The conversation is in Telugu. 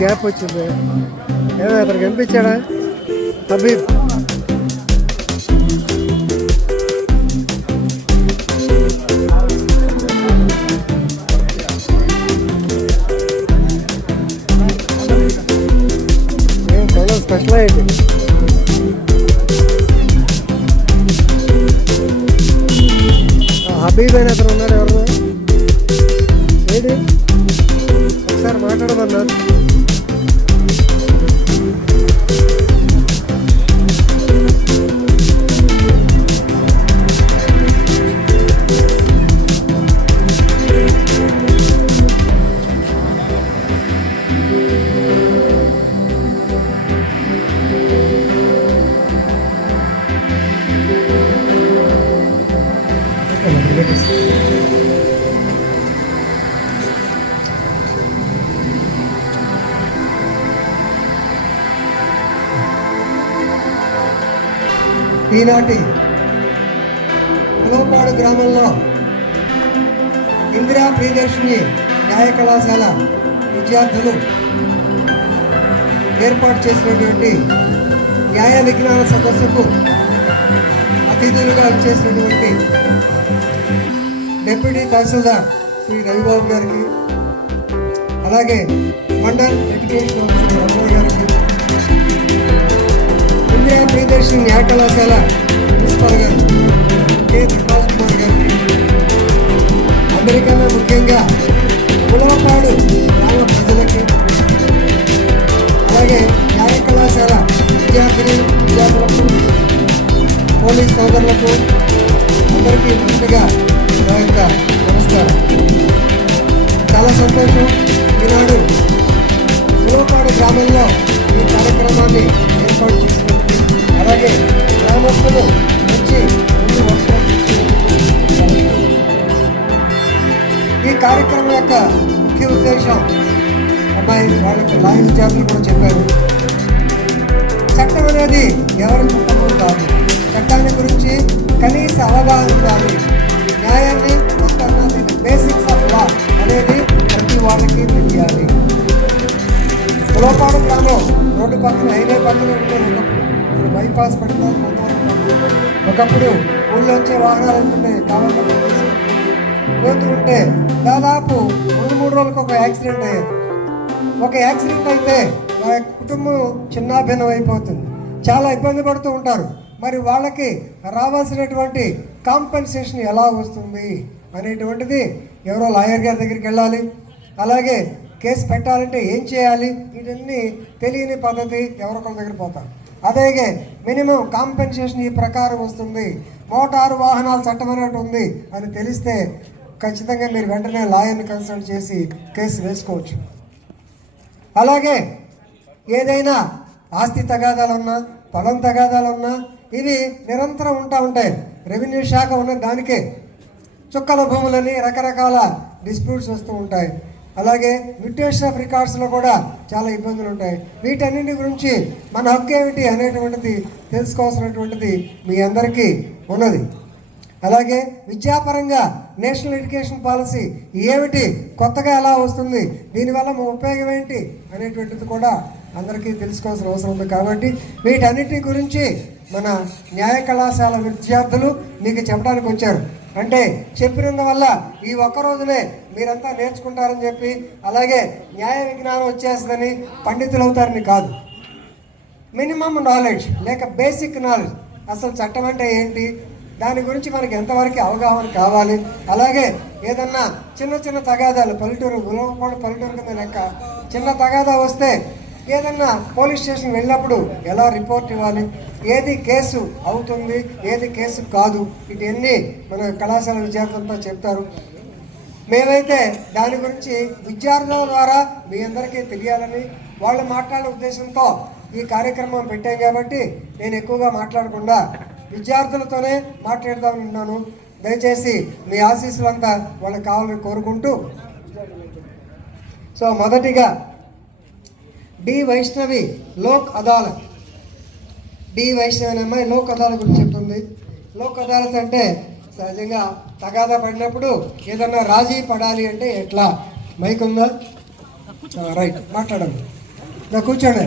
గ్యాప్ వచ్చింది. ఏమైనా అతను కనిపించాడా? హబీబ్ స్పెషల్ అయ్యింది. హబీబ్ అయిన అతను ఉన్నాడు. ఎవరు ఏంటి ఒకసారి మాట్లాడమన్నా. ఈనాటి ఉలవపాడు గ్రామంలో ఇందిరా ప్రియదర్శిని న్యాయ కళాశాల విద్యార్థులు ఏర్పాటు చేసినటువంటి న్యాయ విజ్ఞాన సదస్సుకు అతిథులుగా వచ్చేసినటువంటి డిప్యూటీ తహసీల్దార్ శ్రీ రవిబాబు గారికి, అలాగే మండల్ ఎడ్యుకేషన్ ఆఫీసర్ రమణ గారికి, ఇందిరా ప్రియదర్శిని న్యాయ కళాశాల ప్రిన్సిపాల్ గారు కె శ్రీనివాస్ కుమార్ గారికి, అందరికన్నా ముఖ్యంగా ఉలవపాడు గ్రామ ప్రజలకి, అలాగే న్యాయ కళాశాల విద్యార్థులకు, పోలీస్ సోదరులకు అందరికీ ముందుగా నా యొక్క నమస్కారం. చాలా సంతోషం. ఈనాడు ఉలవపాడు గ్రామంలో ఈ కార్యక్రమాన్ని ఏర్పాటు చేసినప్పుడు, అలాగే గ్రామస్తులు మంచి ఈ కార్యక్రమం యొక్క ముఖ్య ఉద్దేశం వాళ్ళకి లాయ విద్యార్థులు కూడా చెప్పారు. చట్టం అనేది ఎవరి చట్టమో కాదు, చట్టాన్ని గురించి కనీస అవగాహన ఉండాలి. న్యాయాన్ని బేసిక్స్ ఆఫ్ లా అనేది ప్రతి వాళ్ళకి తెలియాలి. ఉలవపాడు గ్రామం రోడ్డు పక్కన హైవే పక్కన ఉంటే ఇప్పుడు బైపాస్ పెడతారు. ఒకప్పుడు ఊళ్ళో వచ్చే వాహనాలు ఉంటున్నాయి, కావాలంటే పోతూ ఉంటే దాదాపు 2-3 రోజులకు ఒక యాక్సిడెంట్ అయ్యేది. ఒక యాక్సిడెంట్ అయితే వాళ్ళ కుటుంబం చిన్నాభిన్నం అయిపోతుంది, చాలా ఇబ్బంది పడుతూ ఉంటారు. మరి వాళ్ళకి రావాల్సినటువంటి కాంపెన్సేషన్ ఎలా వస్తుంది అనేటువంటిది ఎవరో లాయర్ గారి దగ్గరికి వెళ్ళాలి. అలాగే కేసు పెట్టాలంటే ఏం చేయాలి, ఇవన్నీ తెలియని పద్ధతి ఎవరొకరి దగ్గర పోతారు. అలాగే మినిమం కాంపెన్సేషన్ ఈ ప్రకారం వస్తుంది, మోటారు వాహనాల చట్టం అనేటి ఉంది అని తెలిస్తే ఖచ్చితంగా మీరు వెంటనే లాయర్ని కన్సల్ట్ చేసి కేసు వేసుకోవచ్చు. అలాగే ఏదైనా ఆస్తి తగాదాలున్నా, పొలం తగాదాలున్నా ఇవి నిరంతరం ఉంటాయి. రెవెన్యూ శాఖ ఉన్న దానికే చుక్కల భూములని రకరకాల డిస్ప్యూట్స్ వస్తూ ఉంటాయి. అలాగే మ్యూటేషన్ ఆఫ్ రికార్డ్స్లో కూడా చాలా ఇబ్బందులు ఉంటాయి. వీటన్నింటి గురించి మన హక్కు ఏమిటి అనేటువంటిది తెలుసుకోవాల్సినటువంటిది మీ అందరికీ ఉన్నది. అలాగే విద్యాపరంగా నేషనల్ ఎడ్యుకేషన్ పాలసీ ఏమిటి, కొత్తగా ఎలా వస్తుంది, దీనివల్ల మా ఉపయోగం ఏంటి అనేటువంటిది కూడా అందరికీ తెలుసుకోవాల్సిన అవసరం ఉంది. కాబట్టి వీటన్నిటి గురించి మన న్యాయ కళాశాల విద్యార్థులు మీకు చెప్పడానికి వచ్చారు. అంటే చెప్పినందువల్ల ఈ ఒక్కరోజునే మీరంతా నేర్చుకుంటారని చెప్పి, అలాగే న్యాయ విజ్ఞానం వచ్చేస్తుందని పండితులు అవుతారని కాదు. మినిమం నాలెడ్జ్ లేక బేసిక్ నాలెడ్జ్, అసలు చట్టం అంటే ఏంటి, దాని గురించి మనకి ఎంతవరకు అవగాహన కావాలి. అలాగే ఏదన్నా చిన్న తగాదాలు, ఉలవపాడు పల్లెటూరు కింద లెక్క, చిన్న తగాదా వస్తే ఏదన్నా పోలీస్ స్టేషన్ వెళ్ళినప్పుడు ఎలా రిపోర్ట్ ఇవ్వాలి, ఏది కేసు అవుతుంది, ఏది కేసు కాదు, ఇవన్నీ మన కళాశాల విద్యార్థులతో చెప్తారు. మేమైతే దాని గురించి విద్యార్థుల ద్వారా మీ అందరికీ తెలియాలని వాళ్ళు మాట్లాడే ఉద్దేశంతో ఈ కార్యక్రమం పెట్టాం. కాబట్టి నేను ఎక్కువగా మాట్లాడకుండా విద్యార్థులతోనే మాట్లాడదామని ఉన్నాను. దయచేసి మీ ఆశీస్సులంతా వాళ్ళకి కావాలని కోరుకుంటూ, సో మొదటిగా డి వైష్ణవి లోక్ అదాలత్. డి వైష్ణవి అనే అమ్మాయి లోక్ అదాలత్ గురించి చెప్తుంది. లోక్ అదాలత్ అంటే సహజంగా తగాదా పడినప్పుడు ఏదన్నా రాజీ పడాలి అంటే ఎట్లా, మైక్ ఉందా, రైట్ మాట్లాడండి. కూర్చోండి